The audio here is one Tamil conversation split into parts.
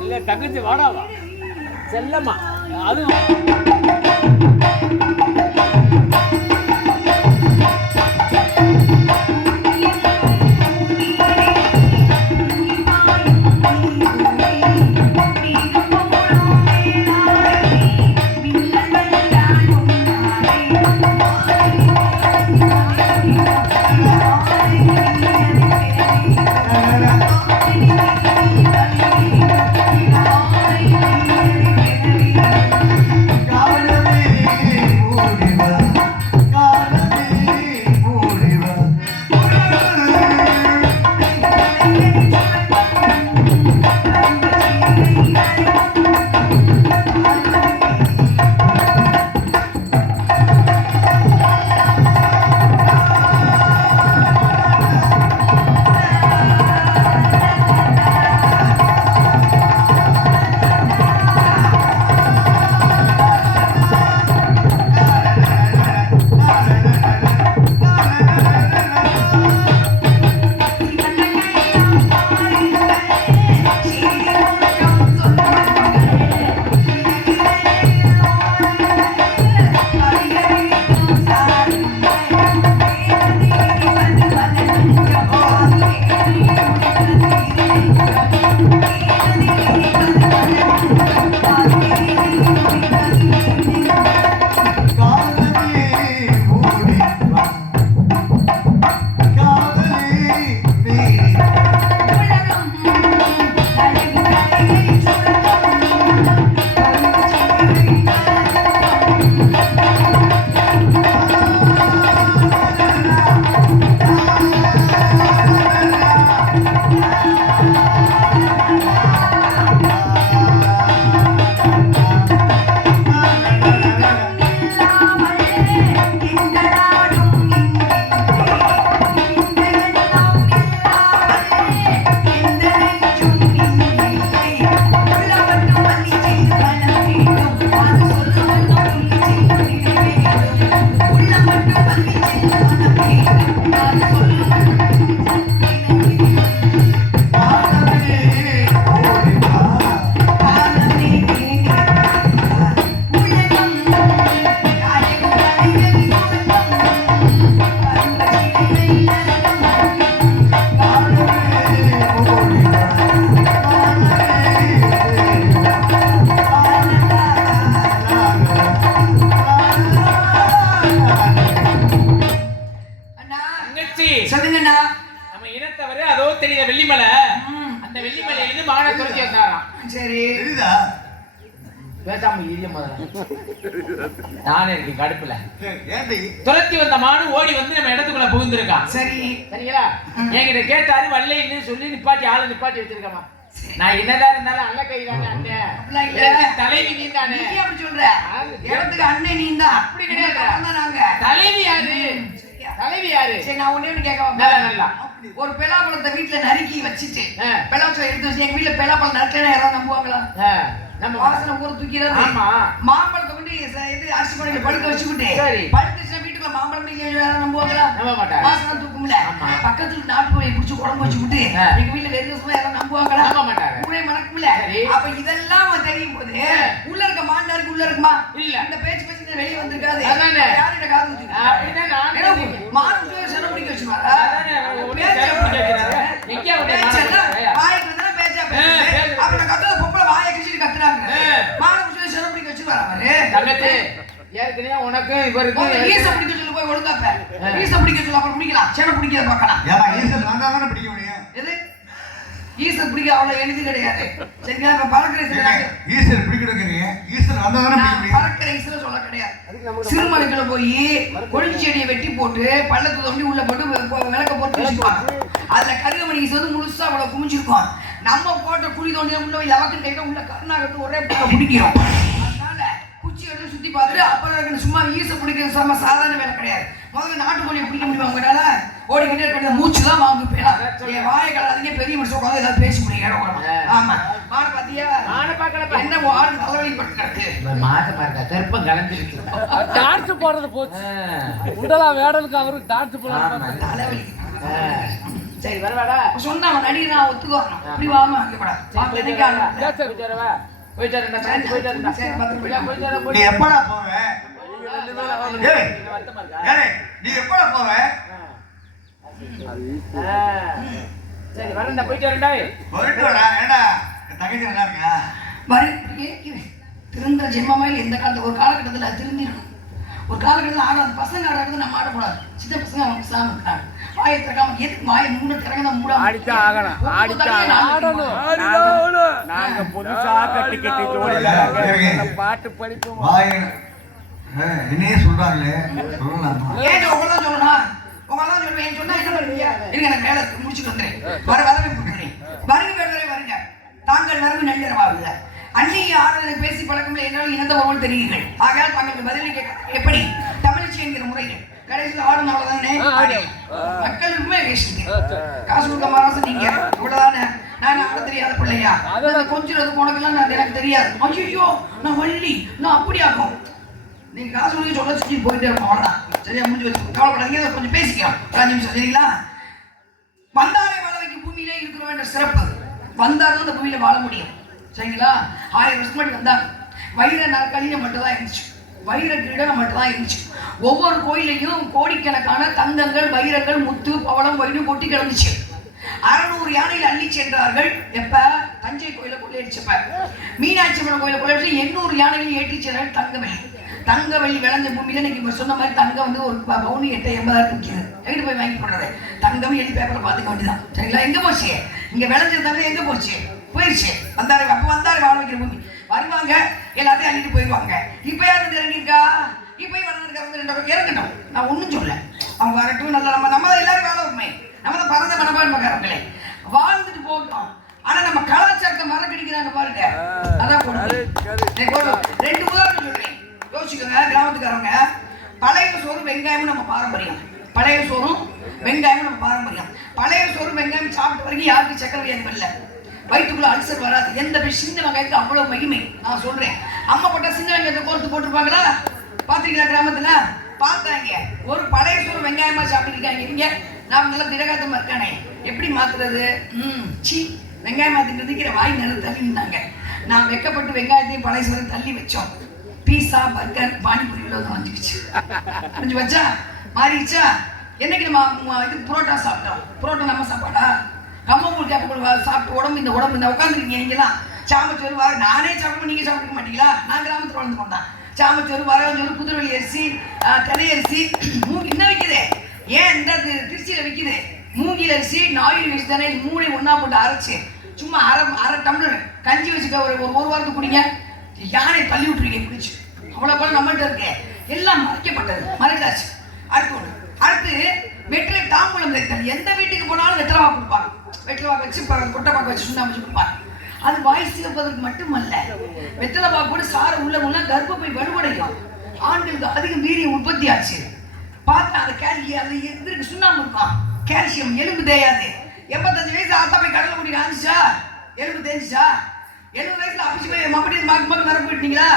இல்ல தங்கச்சி வாடாவா செல்லம்மா அது ஏண்டி துரத்தி வந்த மானு ஓடி வந்து நம்ம இடத்துக்குள்ள புகுந்திருக்கான் சரி. சரிங்களா? என்கிட்ட கேட்டாரு வல்லைன்னு சொல்லி நிப்பாட்டி ஆளு நிப்பாட்டி வச்சிருக்கமா? நான் என்னதான் இருந்தாலும் அல்ல கை தானே அண்ணன் தலைவி நீ தானே. நீ அப்படி சொல்ற? இடத்துக்கு அண்ணன் நீ தான். அப்படி கிடையாது. நாங்க தலைவி யாரு? தலைவி யாரு? சரி நான் ஒண்ணே ஒண்ணு கேட்க நல்லா நல்லா. ஒரு பெலாப்பழத்தை வீட்டுல நறுக்கி வச்சுட்டு. பெலாப்பழம் எடுத்து வச்சு எங்க வீட்டுல பெலாப்பழம் நறுக்கணும் யாராவது நம்புவாங்களா? நம்ம வாசனை ஊற தூக்கிறது ஆமா மாம்பழத்தை கொண்டு இது அரிசி பண்ணி படுக்க வச்சுக்கிட்டு சரி. படுத்துச்சுன்னா வீட்டுக்குள்ள மாம்பழம் இல்லையா நம்புவாங்களா நம்ப மாட்டாங்க வாசனை தூக்கும்ல. பக்கத்துல நாட்டு கோழியை பிடிச்சி குழம்பு வச்சுக்கிட்டு. எங்க வீட்டுல வெறும் சும்மா யாராவது நம்புவாங்களா நம்ப மாட்டாங்க ஊரே மணக்கும்ல. அப்ப இதெல்லாம் தெரியும் போது. உள்ள இருக்க மாண்டாருக்கு உள்ள இருக்குமா இல்ல. இந்த பேச்சு பேச்சு வெளியே வந்திருக்காது அதானே. யாரு காது குத்துது? அப்படிதான் நானும் ஏன்னா, நினைக்கிறேன். மாடு சும்மா சண்டை பிடிக்க வச்சுருவாரா? அதானே, பேச்சா பேசுது. ஆ, பேசுது. வாயை கிழிச்சிட்டு கத்துறாங்க. சண்டை பிடிக்க அவரு? தங்கச்சி ஏற்கனவே உனக்கும் இவருக்கும் ஈச பிடிக்க சொல்லி போய் ஒழுங்காப்ப. ஈச பிடிக்க சொல்லி அப்புறம் பிடிக்கலாம். சேனை பிடிக்கிறத பார்க்கலாம். ஏமா ஈசன் வந்தா தானே பிடிக்க முடியும் எது? ஈச பிடிக்க அவ்வளவு எளிது கிடையாது. சரிங்களா? இப்ப பறக்கிற ஈசன் பிடிக்கணுங்கிறீங்க தானே பிடிக்க நான் பறக்கிற ஈசனை சொல்ல கிடையாது. சிறுமலைக்குள்ள போய் செடியை வெட்டி போட்டு பள்ளத்தை தோண்டி உள்ள போட்டு விளக்க போட்டு வச்சுக்குவாங்க அதுல கருகமணி வந்து முழுசா அவ்வளவு குமிஞ்சிருக்கும் நம்ம போட்ட குழி தோண்டி உள்ள போய் லவக்கு கையில உள்ள கருணாகத்து ஒரே புக்க பிடிக்கிறோம். அதனால குச்சி எடுத்து சுத்தி பார்த்துட்டு அப்புறம் இருக்கு சும்மா ஈச பிடிக்கிறது சம சாதாரண வேலை கிடையாது. முதல்ல நாட்டுக்கோழியை பிடிக்க முடியுமா உங்களால? ஓடிக்கிட்டே இருக்கிற மூச்சு தான் வாங்கு போயிடலாம் என் வாயை கலாதீங்க பெரிய மனுஷன் உட்காந்து ஏதாவது பேசி முடியும் ஆமா. மாடு பாத்தியா? நானும் பார்க்கலப்பா. என்ன ஆடு தலைவலி பட்டு கிடக்கு இருக்கா கருப்பம் கலந்துருச்சு டான்ஸ் போடுறது போச்சு. ஆ. உண்டலா வேடலுக்கு அவருக்கு ஆமா. போடுறது தலைவலி சரி வரவாடா சொன்னா அவன் நடிகை நான் ஒத்துக்கோறேன் இப்படி வாங்க வைக்கப்படாது சரி, போயிட்டு நினைக்காத வரவா? போயிட்டு வரவா? போயிட்டு வரேன்டா, சாமி, போயிட்டு வரேன்டா. சரி, பத்திரம் போயிட்டு வா, போயிட்டு வரேன், நீ எப்படா போவ? நீ எப்படா போவ. சரி வரேன்டா போயிட்டு வாடா ஏடா தங்கச்சி நல்லா இருக்கா? வரு திருந்த ஜென்மமாயில் எந்த காலத்துல ஒரு காலகட்டத்தில் அது திருந்திருக்கும். ஒரு காலகட்டத்தில் ஆடாது பசங்க ஆடாது நம்ம ஆடக்கூடாது. சின்ன பசங்க அவங்க இருக்காங்க. வாயை திறக்காம எதுக்கு வாயை மூணு திறங்க மூட ஆடித்தான் ஆகணும். ஆடித்தான் நாங்க புதுசா கட்டிக்கிட்டு ஜோடி தராங்க. பாட்டு படிப்போம். என்னையே சொல்றாங்களே? சொல்லலாமா? ஏன் உங்களதான் சொல்லணும்? உங்களதான் சொல்லுவேன். சொன்னா என்ன பண்ணுவீங்க? இருங்க நான் வேலை முடிச்சுட்டு வந்துறேன் வர வரவே கொடுக்குறேன் வருங்க வேலை வருங்க. தாங்கள் நரம்பு நள்ளிரவாகுங்க அந்நிய ஆறுதலை பேசி பழக்கமில்லை என்றால் இனந்த ஒருவன் தெரியுங்கள். ஆகையால் தாங்கள் பதிலளிக்க எப்படி? தமிழ்ச்சி என்கிற முறையில். கடைசியில் ஆடும் அவ்வளவுதானே? மக்கள் உண்மை பேசுங்க காசு கொடுக்க மாறாச நீங்க. இவ்வளவுதானே? நான் ஆட தெரியாத பிள்ளையா? அந்த கொஞ்சம் உனக்கெல்லாம் நான் எனக்கு தெரியாது. ஐயோ நான் வள்ளி. நான் அப்படி ஆகும் நீங்க காசு கொடுக்க சொல்ல செஞ்சு போயிட்டே இருக்கோம். அவ்வளவுதான். சரியா முடிஞ்சு வச்சு. கவலைப்படாதீங்க. கொஞ்சம் பேசிக்கலாம். ஒரு அஞ்சு நிமிஷம் சரிங்களா? வந்தாரை வாழ வைக்க பூமியிலே இருக்கிறோம் என்ற சிறப்பு. வந்தார் அந்த பூமியில வாழ முடியும். சரிங்களா? ஆயிரம் வருஷம் வந்தாங்க. வைர நாற்காலியில மட்டும் தான் இருந்துச்சு. வைர கிரீடம் மட்டும் தான் இருந்துச்சு. ஒவ்வொரு கோயிலையும் கோடிக்கணக்கான தங்கங்கள் வைரங்கள் முத்து பவளம் வைடு கொட்டி கிடந்துச்சு. அறநூறு யானையில் அள்ளி சென்றார்கள். எப்ப? தஞ்சை கோயில கொள்ளையடிச்சப்ப. மீனாட்சி அம்மன் கோயில கொள்ளையடிச்சு எண்ணூறு யானைகள் ஏற்றி சென்றார்கள் தங்கவெள்ளி தங்கவெள்ளி விளைஞ்ச பூமியில இன்னைக்கு சொன்ன மாதிரி தங்கம் வந்து ஒரு பவுனு எட்டு எண்பதாயிரத்து விற்கிது. எங்கிட்டு போய் வாங்கி போடுறது. தங்கம் எழுதி பேப்பரில் பார்த்துக்க வேண்டியதான் சரிங்களா? எங்க போச்சு? இங்க விளைஞ்ச தங்கம் எங்க போச்சு? போயிடுச்சு வந்தாரு. அப்ப வந்தாரு வாழ வைக்கிற பூமி. வருவாங்க. எல்லாத்தையும் அள்ளிட்டு போயிடுவாங்க இப்ப யார் வந்து இறங்கியிருக்கா? இப்பயும் வளர்ந்துருக்காங்க ரெண்டு பேரும் இறங்கட்டும் நான் ஒண்ணும் சொல்ல அவங்க வரட்டும் நல்லா நம்ம நம்ம எல்லாரும் வாழ உண்மை. நம்ம தான் பறந்த மனப்பான்மைக்காரங்களே வாழ்ந்துட்டு போகட்டும். ஆனா நம்ம கலாச்சாரத்தை மறக்கடிக்கிறாங்க பாருங்க. அதான் ரெண்டு உதாரணம் சொல்றேன். யோசிச்சுக்கோங்க கிராமத்துக்காரங்க பழைய சோறு வெங்காயமும் நம்ம பாரம்பரியம். பழைய சோறும் வெங்காயமும் நம்ம பாரம்பரியம். பழைய சோறு வெங்காயம் சாப்பிட்ட வரைக்கும் யாருக்கும் சக்கரை வியாதி இல்லை வயிற்றுக்குள்ள அல்சர் வராது. எந்த சின்ன வெங்காயத்துக்கு அவ்வளவு மகிமை. நான் சொல்றேன். அம்மா போட்டா சின்ன வெங்காயத்தை கோர்த்து போட்டிருப்பாங்களா? பாத்தீங்களா கிராமத்துல? பார்த்தாங்க. ஒரு பழைய சோறு வெங்காயமா சாப்பிட்டுருக்காங்க நீங்க நான் நல்லா திடகாத்தமா இருக்கானே. எப்படி மாத்துறது? ம் சி வெங்காயம் மாத்திக்கிறதுக்கு வாய் நல்லா தள்ளி நின்னாங்க நான் வெக்கப்பட்டு வெங்காயத்தையும் பழைய சோறு தள்ளி வச்சோம். பீஸா பர்கர் பானிபூரி உள்ள வந்து வந்துருச்சு. கொஞ்சம் வச்சா மாறிடுச்சா? என்னைக்கு நம்ம இது புரோட்டா சாப்பிட்டோம். புரோட்டா நம்ம சாப்பாடா? கம்மங்கூழ் கேப்பக்கூழ் சாப்பிட்டு உடம்பு இந்த உடம்பு இந்த உட்காந்துருக்கீங்க நீங்களாம் சாப்பிட்டு வர நானே சாப்பிடுவோம் நீங்கள் சாப்பிட மாட்டீங்களா? நான் கிராமத்தில் வளர்ந்து கொண்டான் சாமச்சோறு வரவஞ்சோறு குதிரவெளி அரிசி தனி அரிசி மூணு என்ன விற்குது ஏன் இந்த திருச்சியில் திருச்சியில விற்குது மூங்கில் அரிசி நாயுடு அரிசி தானே? இது ஒன்றா போட்டு அரைச்சி. சும்மா அரை அரை டம்ளர் கஞ்சி வச்சுக்க ஒரு ஒரு ஒரு வாரத்துக்கு குடிங்க. யானை தள்ளி விட்டுருக்கீங்க குடிச்சு அவ்வளோ போல நம்மள்ட்ட இருக்கு. எல்லாம் மறைக்கப்பட்டது. மறைச்சாச்சு அடுத்து ஒன்று அடுத்து வெற்றிலை தாம்பூலம் வைத்தல். எந்த வீட்டுக்கு போனாலும் வெற்றிலை கொடுப்பாங்க. வெற்றிலை வச்சு கொட்டை பாக்கு வச்சு சுண்ணாம்பு வச்சு கொடுப்பாங்க. அது வாய் சிவப்பதற்கு மட்டுமல்ல. வெற்றிலை கூட சார உள்ளவங்க கர்ப்பப்பை வலுவடையும். ஆண்களுக்கு அதிக வீரியம் உற்பத்தி ஆச்சு. பார்த்தா அந்த கேல்சியம் அது எதிர்க்கு சுண்ணாம்பு இருக்கும். கேல்சியம் எலும்பு தேயாது. எண்பத்தஞ்சு வயசு ஆத்தா போய் கடலை குடி காமிச்சா எலும்பு தேஞ்சிச்சா? எழுபது வயசுல அப்பிச்சு போய் மறுபடியும் மாக்கு மாக்கு நிரப்பி விட்டீங்களா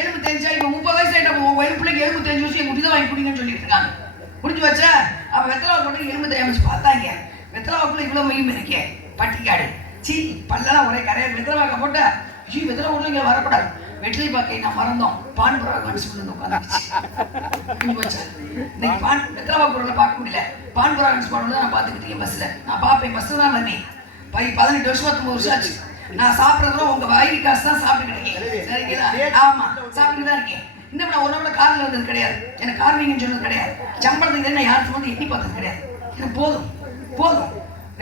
எலும்பு தேஞ்சா? இப்போ முப்பது வயசு ஆகிட்ட உங்க பிள்ளைக்கு எலும்பு தேஞ்சு வச்சு எங்க விதை வாங்கி குடிங்கன்னு சொல்லிட்டு இருக்காங்க. முடிஞ்சு வச்சா அப்ப வெத்தலாவை கொண்டு எலும்பு தேவை பார்த்தாங்க. வெத்தலை வாக்குல இவ்வளவு மையம் இருக்கே. பட்டிக்காடு. சீ பல்லெல்லாம் ஒரே கரையா வெத்தலை போட்டா ஜி வெத்தலை கொண்டு இங்க வரக்கூடாது. வெற்றிலை பாக்கை நான் மறந்தோம். பான் புறாக சொல்லி வச்சா இன்னைக்கு பான் வெத்தலை வாக்கு பொருளை பார்க்க முடியல. பான் புறாக பாடல நான் பார்த்துக்கிட்டு இருக்கேன் பஸ்ல நான் பார்ப்பேன் பஸ்ல தான் வந்தேன் பை பதினெட்டு வருஷம் பத்தொன்பது வருஷம் ஆச்சு. நான் சாப்பிட்றதுல உங்க வயிறு காசு தான் சாப்பிட்டு இருக்கேன். சரிங்களா ஆமா சாப்பிட்டு தான் இருக்கேன். இன்னும் நான் ஒரு நாள் காரில் வந்தது கிடையாது. எனக்கு கார் வீங்கன்னு சொன்னது கிடையாது. சம்பளத்துக்கு என்ன யாரும் வந்து எண்ணி பார்த்தது கிடையாது. எனக்கு போதும். போதும்.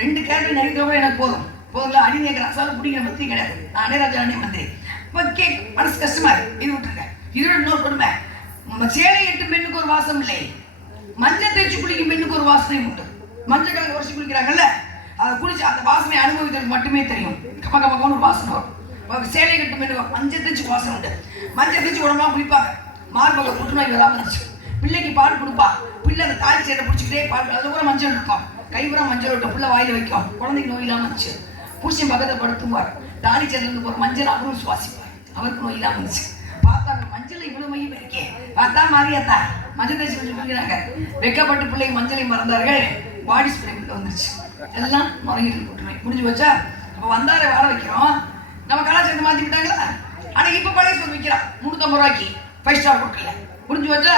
ரெண்டு கேரட் கூட எனக்கு போதும். போகல அடி நேக்கிற அசாலும் பிடிக்கிற மந்திரி கிடையாது. நானே ராஜா அணி மந்திரி இப்போ கேக் மனசு கஷ்டமா இருக்கு. இது விட்டுருங்க. இதோட இன்னொரு கொடுமை. சேலை எட்டு பெண்ணுக்கு ஒரு வாசம் இல்லை. மஞ்சள் தேய்ச்சி குளிக்கும் பெண்ணுக்கு ஒரு வாசனை உண்டு. மஞ்சள் கலர் உரைச்சி குளிக்கிறாங்கல்ல? அதை குளிச்சு அந்த வாசனை அனுபவிக்கிறது மட்டுமே தெரியும். கப்ப கம ஒரு வாசனை வரும். சேலை கட்டும் பெண்ணுக்கு மஞ்சள் தேய்ச்சி வாசனை உண்டு. மஞ்சள் தேய்ச்சி உடம்புலாம் குளிப்பாங்க. மார்பக புற்றுநோய் வராமல் இருந்துச்சு. பிள்ளைக்கு பால் கொடுப்பா. பிள்ளை அந்த தாய் சேரை பிடிச்சிக்கிட்டே பால் அது கூட மஞ்சள் இருக்கும். கைபுறா மஞ்சள் விட்டு பிள்ளை வாயில் வைக்கும். குழந்தைக்கு நோய் இல்லாமல் இருந்துச்சு. புருஷன் பக்கத்தை படுத்துவார் தாலி சேர்ந்து ஒரு மஞ்சள் அவரும் சுவாசிப்பார். அவருக்கு நோய் தான் வந்துச்சு பார்த்தாங்க மஞ்சள் இவ்வளவு மையம் இருக்கே பார்த்தா மாறியாத்தா மஞ்சள் தேய்ச்சி கொஞ்சம் குடிக்கிறாங்க. வெக்கப்பட்டு பிள்ளைங்க மஞ்சளை மறந்தார்கள். பாடி ஸ்ப்ரே வந்துருச்சு. எல்லாம் முறையீடு போட்டுருவேன். முடிஞ்சு வச்சா அப்போ வந்தாரை வாழ வைக்கிறோம். நம்ம கலாச்சாரத்தை மாற்றி விட்டாங்களா? ஆனால் இப்போ பழைய சொல்லி விற்கிறான் முந்நூற்றம்பது ரூபாய்க்கு ஃபைவ் ஸ்டார் ஹோட்டலில் முடிஞ்சு வச்சா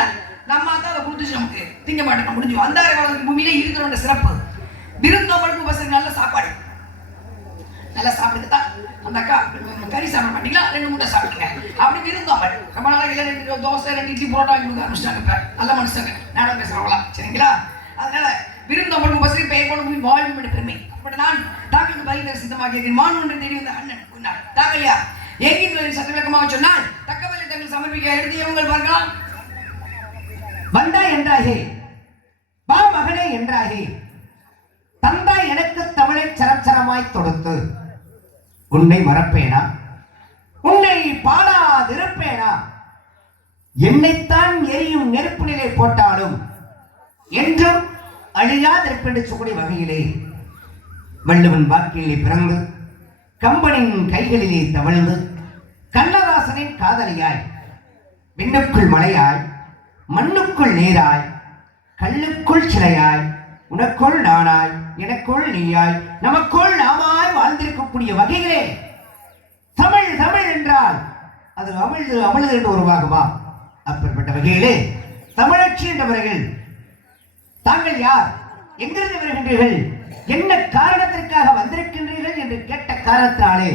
நம்ம தான் அதை கொடுத்துச்சு நமக்கு. திங்க மாட்டோம் முடிஞ்சு. வந்தாரை வாழ பூமியிலே இருக்கிறவங்க சிறப்பு. விருந்தோம்பலுக்கு பசங்க நல்ல சாப்பாடு. நல்லா சாப்பிட்டுதான் அந்த அக்கா கறி சாப்பிட மாட்டீங்களா? ரெண்டு மூட்டை சாப்பிடுங்க. அப்படி விருந்தோம்பல். ரொம்ப நாளாக இல்லை ரெண்டு தோசை ரெண்டு இட்லி புரோட்டா வாங்கி கொடுக்க ஆரம்பிச்சிட்டாங்க இப்போ. நல்ல மனுஷங்க. நானும் பேசுகிறவங்களா சரிங்களா? அதனால விருந்தோம்பலுக்கு பசங்க பெயர் கொண்டு போய் வாழும் பெருமை. அப்படி நான் தாக்கலுக்கு பயிர் சித்தமாக மான் ஒன்று தேடி வந்த அண்ணன் கூறினார் தாக்கல்யா எங்கின் வரை சட்டவிலக்கமாக சொன்னால் தக்க தங்கள் சமர்ப்பிக்க எழுதியவங்கள் பார்க்கலாம் வந்தா என்றாகே வா மகனே என்றாகே தந்தாய் எனக்கு தமிழை சரச்சரமாய் தொடுத்து. உன்னை மறப்பேனா? உன்னை பாடாதிருப்பேனா? என்னைத்தான் எரியும் நெருப்பு நிலை போட்டாலும் என்றும் அழியாதிருப்பென்று சொல்லக்கூடிய வகையிலே வள்ளுவன் வாக்கிலே பிறந்து கம்பனின் கைகளிலே தவழ்ந்து கண்ணதாசனின் காதலியாய் விண்ணுக்குள் மலையாய் மண்ணுக்குள் நீராய் கல்லுக்குள் சிலையாய் உனக்குள் நானாய் எனக்குள் நீயாய் நமக்குள் நாமாய் வாழ்ந்திருக்கக்கூடிய வகைகளே தமிழ் தமிழ் என்றால் அது அமிழ்து அமிழ்து என்று உருவாகுமா? அப்படிப்பட்ட வகையிலே தமிழச்சி என்றவர்கள் தாங்கள் யார்? எங்கிருந்து வருகின்றீர்கள்? என்ன காரணத்திற்காக வந்திருக்கின்றீர்கள் என்று கேட்ட காரணத்தினாலே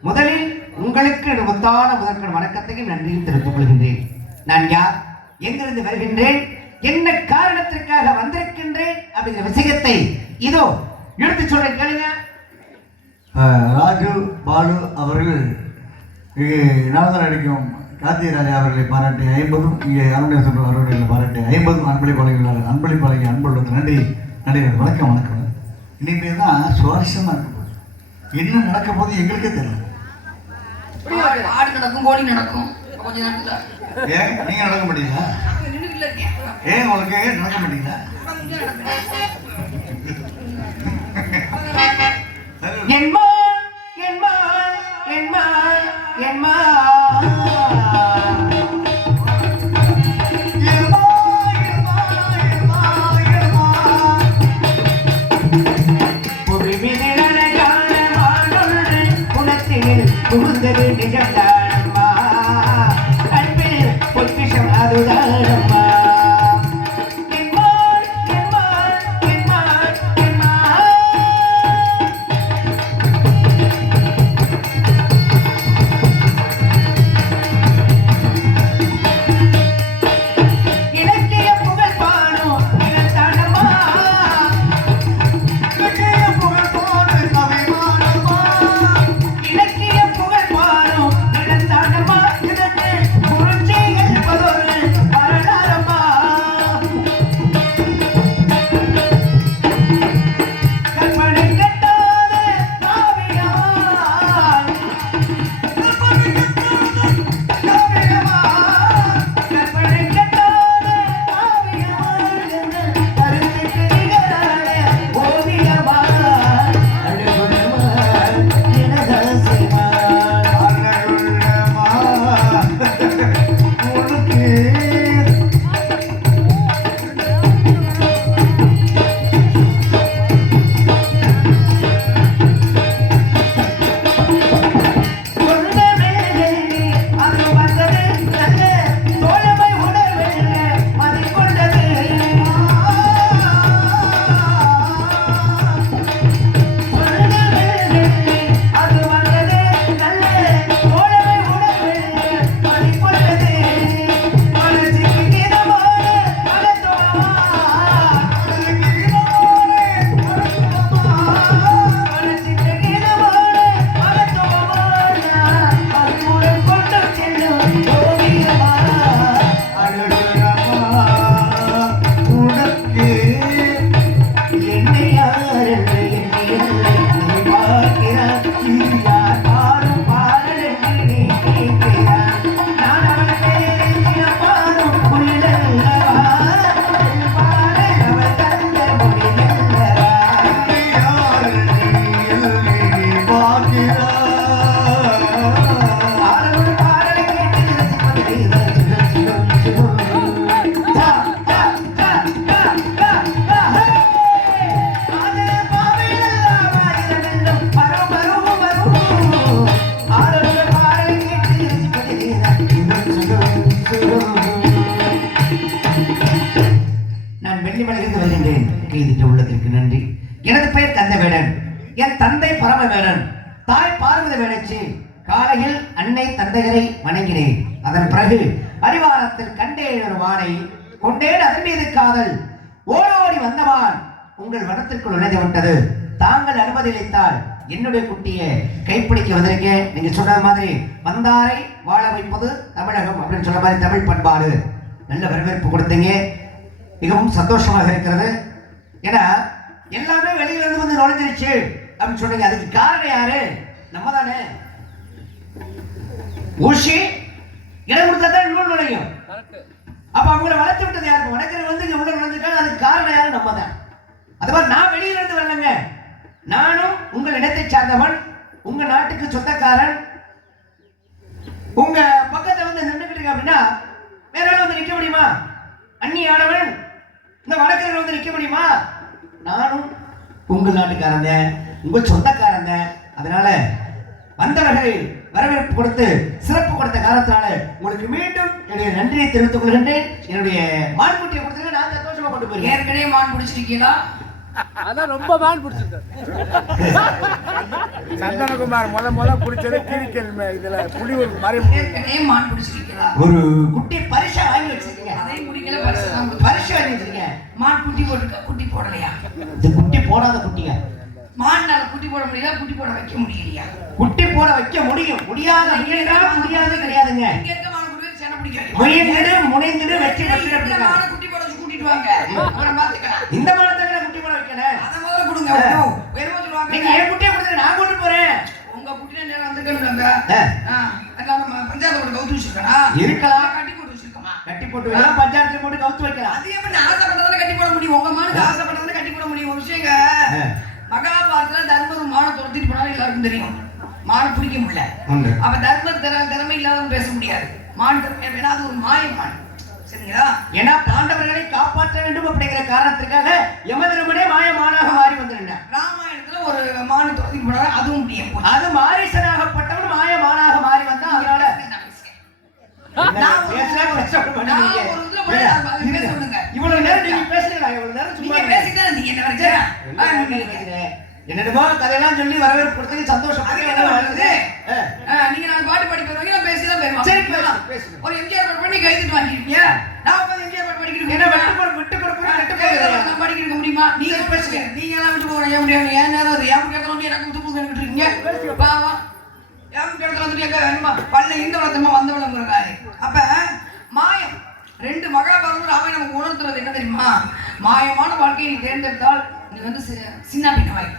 முதலில் உங்களுக்கு முத்தான முதற்கண் வணக்கத்தையும் நன்றியும் தெரிவித்துக் கொள்கின்றேன். நான் யார்? எங்கிருந்து வருகின்றேன்? என்ன காரணத்திற்காக வந்திருக்கின்றேன்? அப்படிங்கிற விஷயத்தை இதோ எடுத்து சொல்றேன். கேளுங்க. ராஜு பாலு அவர்கள் இங்கே நாதர் அடிக்கும் கார்த்திகை ராஜா அவர்களை பாராட்டி ஐம்பதும் இங்கே அருணேஸ்வரர் அவர்களை பாராட்டி ஐம்பதும் அன்பளிப்பாளர்கள் அன்பளிப்பாளர்கள் அன்புள்ளது நன்றி. நன்றி வணக்கம் வணக்கம். இனிமே தான் சுவாரஸ்யமாக இருக்க போகுது என்ன நடக்க போகுது எங்களுக்கே தெரியல ஆடு நடக்கும் கோழி நடக்கும் கொஞ்ச நேரத்துல ஏன்? நீங்கள் நடக்க மாட்டீங்களா? இருக்கேன். ஏன் உங்களுக்கு நடக்க மாட்டீங்களா? என்மான் என்மான் என்மான் என்மான் புகுந்தது நிஜம்தானம்மா தாய் காலையில் அன்னை தந்தையரை வணங்கினேன். அதன் பிறகு அடிவாரத்தில் கண்டேன் ஒரு வானை கொண்டேன் அதன் மீது காதல். ஓடோடி வந்தவான். உங்கள் வனத்திற்குள் நுழைந்து விட்டது தாங்கள் அனுமதி அளித்தால் என்னுடைய குட்டியை கைப்பிடிக்க வந்திருக்கேன். நீங்க சொன்ன மாதிரி வந்தாரை வாழ வைப்பது தமிழகம் அப்படின்னு சொன்ன மாதிரி தமிழ் பண்பாடு. நல்ல வரவேற்பு கொடுத்தீங்க. மிகவும் சந்தோஷமாக இருக்கிறது. ஏன்னா எல்லாமே வெளியில இருந்து வந்து நுழைஞ்சிருச்சு அப்படின்னு சொன்னீங்க. அதுக்கு காரணம் யாரு? நம்ம தானே ஊசி? இடம் கொடுத்தா தான் இன்னும் நுழையும் அப்ப அவங்கள வளர்த்து விட்டது யாரு? வணக்கர் வந்து இங்க உள்ள நுழைஞ்சிருக்காங்க அதுக்கு காரணம் யாரு? நம்ம தான் அது மாதிரி நான் வெளியில இருந்து வரலங்க. நானும் உங்கள் இனத்தை சார்ந்தவன் உங்க நாட்டுக்கு சொந்தக்காரன். உங்க பக்கத்துல வந்து நின்றுக்கிட்டு அப்படின்னா வேற வந்து நிக்க முடியுமா? அந்நியானவன். இந்த வடக்கர்கள் வந்து நிக்க முடியுமா? நானும் உங்கள் நாட்டுக்காரங்க உங்க சொந்தக்காரங்க அதனால வந்தவர்கள் வரவேற்பு கொடுத்து சிறப்பு கொடுத்த காரணத்தினால உங்களுக்கு மீண்டும் என்னுடைய நன்றியை தெரிவித்துக் கொள்கின்றேன். என்னுடைய மான்குட்டியை கொடுத்துருங்க. நான் சந்தோஷமா கொண்டு போயிருக்கேன். ஏற்கனவே மான் பிடிச்சிருக்கீங்களா? அதான் ரொம்ப மான் பிடிச்சிருக்கு சந்தனகுமார் முத முத பிடிச்சது கீரிக்கல் இதுல புலியூர் மறைமுக ஏற்கனவே மான் பிடிச்சிருக்கீங்களா? ஒரு குட்டி பரிசை வாங்கி வச்சிருக்கீங்க. அதையும் குடிக்கல பரிசு. பரிசு வாங்கி வச்சிருக்கீங்க. மான் குட்டி போட்டுக்க குட்டி போடலையா? இது குட்டி போடாத குட்டிங்க. மான்னால குட்டி போட முடியல குட்டி போட வைக்க முடியலையா? குட்டி போட வைக்க முடியும். முடியாத முடியாது கிடையாதுங்க. இங்க இருக்க மான குட்டி குட்டி போட வச்சு கூட்டிட்டு வாங்க. இந்த மரத்தை குட்டி போட வைக்கணும்? அத முதல்ல கொடுங்க. நீங்க என் குட்டியை கொடுத்து நான் கொண்டு போறேன். உங்க குட்டில நேரம் நம்ம பஞ்சாயத்து கவுத்து வச்சிருக்கா இருக்கலாம். கட்டி போட்டு வச்சிருக்கோமா? கட்டி போட்டு வைக்கலாம் பஞ்சாயத்துல போட்டு கவுத்து வைக்கலாம். அது எப்படி ஆசைப்பட்டதால கட்டி போட முடியும்? உங்க மானுக்கு ஆசைப்பட்டதால கட்டி போட முடியும். ஒரு விஷயங்க. ஆ. மகாபாரதத்துல தர்மர் மானை துரத்திட்டு போனாலும் எல்லாருக்கும் தெரியும். மானை பிடிக்க முடியல. அப்ப தர்மர் திற திறமை இல்லாதவங்க பேச முடியாது. மான் திறமை அப்படின்னா அது ஒரு மாய மான் சரிங்களா? ஏன்னா பாண்டவர்களை காப்பாற்ற வேண்டும் அப்படிங்கிற காரணத்திற்காக யமதர்மனே மாயமானாக மாறி வந்திருந்தார். ராமாயணத்துல ஒரு மானை துரத்திட்டு போனாலும் அதுவும் முடியும் அது மாரீசனாகப்பட்டவன் மாயமானாக மாறி வந்தான் அதனால நான் ஒரு- நான். இவ்வளவு நேரம் நீங்க பேசுறீங்களா இவ்வளவு நேரம் சும்மா நீங்க. பேசிட்டு இருந்தீங்க என்ன வரைக்கும் நீங்க. என்னென்னமோ கதையெல்லாம் சொல்லி வரவேற்பு சந்தோஷம் என்ன நீங்க நாலு பாட்டு பாடி போயிருவீங்க, நான் பேசி தான் போயிருவேன். சரி, பேசு, பேசுங்க. ஒரு எம்ஜிஆர் பாட்டு பண்ணி கைதிட்டு வாங்கிருக்கீங்க. நான் உட்கார்ந்து எம்ஜிஆர் பாட்டு இருக்கேன். விட்டு நான் படிக்கிட்டு இருக்க முடியுமா? நீங்க பேசுங்க. நீங்க எல்லாம் விட்டு ஏன் முடியாது? ஏன் நேரம் அது? ஏன் வந்து எனக்கு விட்டு போக இருக்கீங்க? பாவம். ஏன் வந்துட்டு எங்க வேணுமா? பல்ல இந்த வளர்த்தமா வந்த வளர்ந்துருக்காரு. அப்ப ரெண்டு மகாபாரதம் ராமாயணம் நமக்கு உணர்த்துறது என்ன தெரியுமா? மாயமான வாழ்க்கையை நீ தேர்ந்தெடுத்தால் நீ வந்து சி- சின்ன பின்னவாய்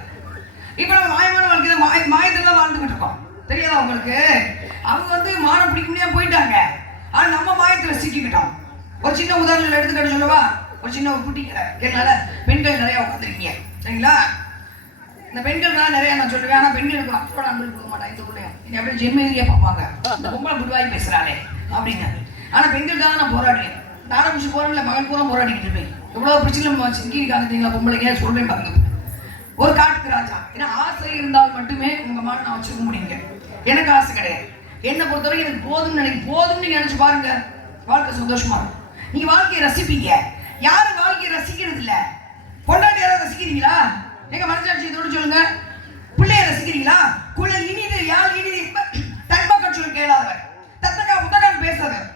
இப்போ நம்ம மாயமான வாழ்க்கையில் மாய மாயத்துல வாழ்ந்துகிட்டு இருக்கோம் தெரியாதா உங்களுக்கு? அவங்க வந்து மானம் பிடிக்க முடியாம போயிட்டாங்க. ஆனால் நம்ம மாயத்தில் சிக்கிக்கிட்டோம். ஒரு சின்ன உதாரணம் எடுத்துக்கிட்டு சொல்லவா? ஒரு சின்ன ஒரு குட்டி என்னால் பெண்கள் நிறையா உட்காந்துருக்கீங்க சரிங்களா? இந்த பெண்கள் நிறைய நான் சொல்லுவேன். ஆனால் பெண்களுக்கு அப்போட அன்பு கொடுக்க மாட்டேன் இந்த பிள்ளைங்க அப்படியே ஜென்மதிரியா பார்ப்பாங்க. இந்த பொம்பளை குருவாய் பேசுகிறாளே அப்படின்னு. ஆனால் பெண்களுக்காக நான் போராடுறேன். நானும் முடிச்சு போறேன்ல மகன் பூரா போராடிக்கிட்டு இருப்பேன். எவ்வளோ பிரச்சனை சிங்கி இருக்காங்க பொம்பளைங்க சொல்கிறேன் பாருங்க. ஒரு காட்டுக்கு ராஜா. ஏன்னா ஆசை இருந்தால் மட்டுமே உங்கள் மான நான் வச்சுக்க முடியுங்க. எனக்கு ஆசை கிடையாது. என்னை பொறுத்தவரை எனக்கு போதும்னு நினைக்க போதும்னு நீங்க நினைச்சு பாருங்க. வாழ்க்கை சந்தோஷமா இருக்கும். நீங்கள் வாழ்க்கையை ரசிப்பீங்க. யாரும் வாழ்க்கையை ரசிக்கிறது இல்லை. பொண்டாட்டி யாராவது ரசிக்கிறீங்களா? எங்க மனசாட்சியத்தோடு சொல்லுங்க. பிள்ளைய ரசிக்கிறீங்களா? குழல் இனிது யாழ் இனிது தன்மக்கள் சொல்லி கேளாதவர். தத்தக்கா புத்தகம் பேசாதவர்.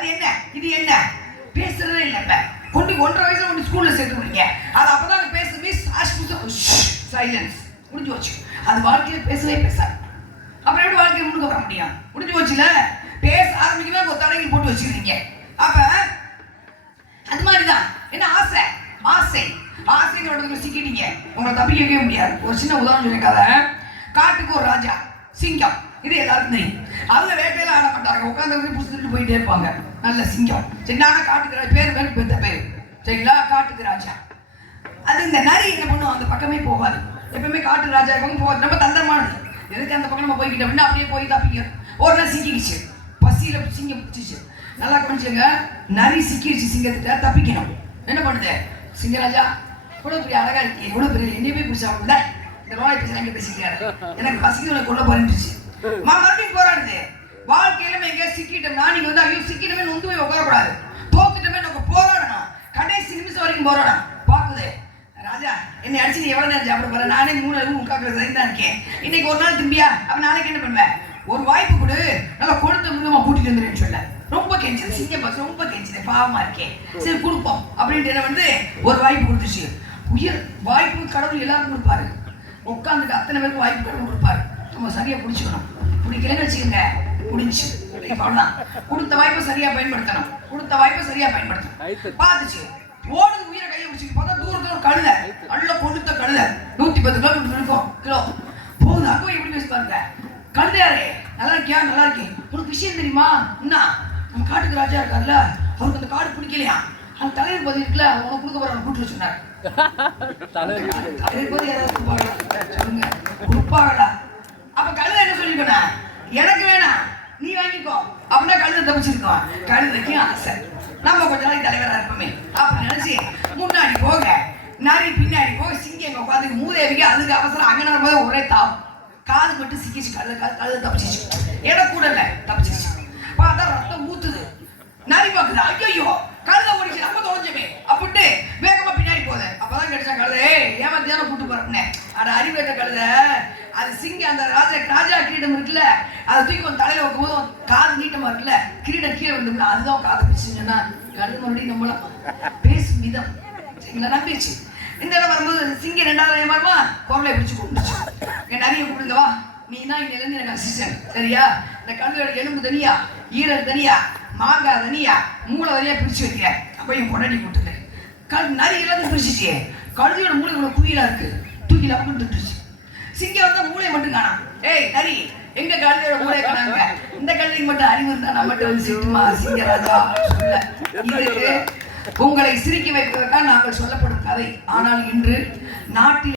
அது என்ன? இது என்ன? பேசுறதே இல்லை இப்ப. கொண்டு ஒன்றரை வயசுல கொண்டு ஸ்கூல்ல சேர்த்துருக்கீங்க அது அப்பதான் பேசு மிஸ் சைலன்ஸ் முடிஞ்சு வச்சு அது வாழ்க்கையில பேசவே பேசாது. அப்புறம் எப்படி வாழ்க்கையை முன்னுக்கு வர முடியும்? முடிஞ்சு வச்சுல பேச ஆரம்பிக்கணும் உங்க தடவை போட்டு வச்சிருக்கீங்க அப்ப அது மாதிரிதான். என்ன ஆசை? ஆசை. ஆசைங்கிற சிக்கிட்டீங்க. உங்களை தப்பிக்கவே முடியாது. ஒரு சின்ன உதாரணம் சொல்லியிருக்காத காட்டுக்கு ஒரு ராஜா. சிங்கம். இது எல்லாருக்கும். தெரியும் அவங்க வேட்டையில ஆட மாட்டாங்க உட்காந்து புடிச்சுட்டு போயிட்டே இருப்பாங்க. நல்ல சிங்கம். சரி நானும் பேர் பேர் பெத்த பேர் சரிங்களா? காட்டுக்கு ராஜா. அது இந்த நரி என்ன பண்ணும்? அந்த பக்கமே போகாது. எப்பவுமே காட்டு ராஜா பக்கம் போகாது. நம்ம தந்திரமானது. எதுக்கு அந்த பக்கம் நம்ம போய்கிட்ட அப்படின்னா அப்படியே போய் தப்பிக்க ஒரு நாள் சிக்கிடுச்சு பசியில சிங்கம் பிடிச்சிச்சு. நல்லா கவனிச்சுங்க நரி சிக்கிடுச்சு சிங்கத்திட்ட தப்பிக்கணும். என்ன பண்ணுது? சிங்கராஜா இவ்வளோ பெரிய அழகா இருக்கீங்க. இவ்வளோ பெரிய என்னைய போய் பிடிச்சா கூட இந்த ரோலை பேசி பேசிக்கிறாரு. எனக்கு பசிக்கு உனக்கு கொள்ள போறேன்னுச்சு மறுபடியும் போராடுது வாழ்க்கையில நம்ம எங்கேயா சிக்கிட்டோம்னா நீங்க வந்து ஐயோ சிக்கிட்டமே நொந்து போய் உட்காரக்கூடாது. தோத்துட்டமே நம்ம போராடணும். கடைசி நிமிஷம் வரைக்கும் போராடணும். பாக்குது ராஜா என்னை அடிச்சு நீ எவ்வளவு நேரம் சாப்பிட போற? நானே மூணு அளவு உட்காக்குறது தான் இருக்கேன். இன்னைக்கு ஒரு நாள் திரும்பியா? அப்ப நாளைக்கு என்ன பண்ணுவேன் ஒரு வாய்ப்பு கொடு. நல்லா கொடுத்த மிருகமா கூட்டிட்டு வந்துருன்னு சொல்ல. ரொம்ப கெஞ்சது. சிங்க பஸ் ரொம்ப கெஞ்சது. பாவமா இருக்கேன் சரி கொடுப்போம். அப்படின்ட்டு என்ன வந்து ஒரு வாய்ப்பு கொடுத்துச்சு. உயர் வாய்ப்பு கடவுள் எல்லாருக்கும் கொடுப்பாரு. உட்காந்துட்டு அத்தனை பேருக்கு வாய்ப்பு கடவுள் கொடுப்பாரு. நம்ம சரியா பிடிச்சிக்கணும். பிடிக்கலன்னு வச்சுக்கோங்க. முடிஞ்சு அவ்வளவுதான். கொடுத்த வாய்ப்பை சரியா பயன்படுத்தணும். கொடுத்த வாய்ப்பை சரியா பயன்படுத்தணும். பார்த்துச்சு. ஓடுது உயிரை கையை பிடிச்சிட்டு பார்த்தா தூரத்துல ஒரு கழுதை. நல்ல கொழுத்த கழுதை. நூத்தி பத்து கிலோமீட்டர் இருக்கும். கிலோ. போகுது. அங்க போய் எப்படி பேசி பாருங்க. கழுதையாரே நல்லா இருக்கியா? நல்லா இருக்கேன் உனக்கு விஷயம் தெரியுமா? என்ன? நம்ம காட்டுக்கு ராஜா இருக்கார்ல. அவருக்கு அந்த காடு பிடிக்கலையா? அந்த தலைவர் பதவி இருக்குல்ல. உனக்கு கொடுக்க போற கூட்டு சொன்னார். தலைவர். பதவி யாராவது கொடுப்பாங்களா? கொடுப்பாங்களா? அப்ப கழுத என்ன சொல்லிருக்கா எனக்கு வேணாம். நீ வாங்கிக்கோ. அப்படின்னா கழுதை தப்பிச்சிருக்கோம் கழுதைக்கும் ஆசை. நம்ம கொஞ்ச நாளைக்கு தலைவராக இருப்போமே. அப்படி நினைச்சு முன்னாடி போக நரி பின்னாடி போக சிங்கி எங்க உட்காந்து மூதேவிக்கு அதுக்கு அவசரம். அங்கே போது ஒரே தாவும். காது மட்டும் சிக்கிச்சு கழுத காது கழுத தப்பிச்சிச்சு. இடம் கூட இல்லை தப்பிச்சிச்சு பார்த்தா ரத்தம் ஊத்துது. நரி பார்க்குது ஐயோ கழுத ஓடிச்சு நம்ம தொலைஞ்சமே அப்படின்ட்டு வேகமா பின்னாடி போகுது. அப்பதான் கிடைச்சா கழுத ஏய் ஏமாத்தி தானே கூட்டு போறேன்னு அட அறிவேற்ற கழுத? அது சிங்க அந்த ராஜா ராஜா கிரீடம் இருக்குல்ல அதை தூக்கி உன் தலையில வைக்கும் போது காது நீட்டமா இருக்குல்ல கிரீடம் கீழே விழுந்து அதுதான் காதை பிடிச்சுன்னு சொன்னா கழுத மறுபடியும் நம்மளாம் பேசும் விதம். சரிங்களா நம்பிச்சு இந்த இடம் வரும்போது சிங்கம் ரெண்டாவது ஏமாறுமா குரலை பிடிச்சு கூப்பிடுச்சு என் நிறைய கூப்பிடுங்க வா. நீ தான் இங்க இருந்து எனக்கு அசிஸ்டன் சரியா? இந்த கழுதோட எலும்பு தனியா? ஈரல் தனியா? மாங்காய் தனியா மூளை வரையா பிரிச்சு வைக்க அப்ப என் பொண்டாடி கூட்டுது கல் நிறைய எல்லாத்தையும் கழுதியோட மூளை இவ்வளவு குயிலா இருக்கு. தூக்கில அப்படின்னு திட்டுச்சு சிங்கம் வந்தால் மூளை மட்டும் காணாம் ஏய் நரி எங்க கழுதையோட மூளை காணாங்க? இந்த கழுதைக்கு மட்டும் அறிவு இருந்தா நம்மகிட்ட வந்து சிட்டுமா சிங்கராஜா சொல்ல. உங்களை சிரிக்க வைப்பதற்காக நாங்கள் சொல்லப்படும் கதை. ஆனால் இன்று நாட்டில்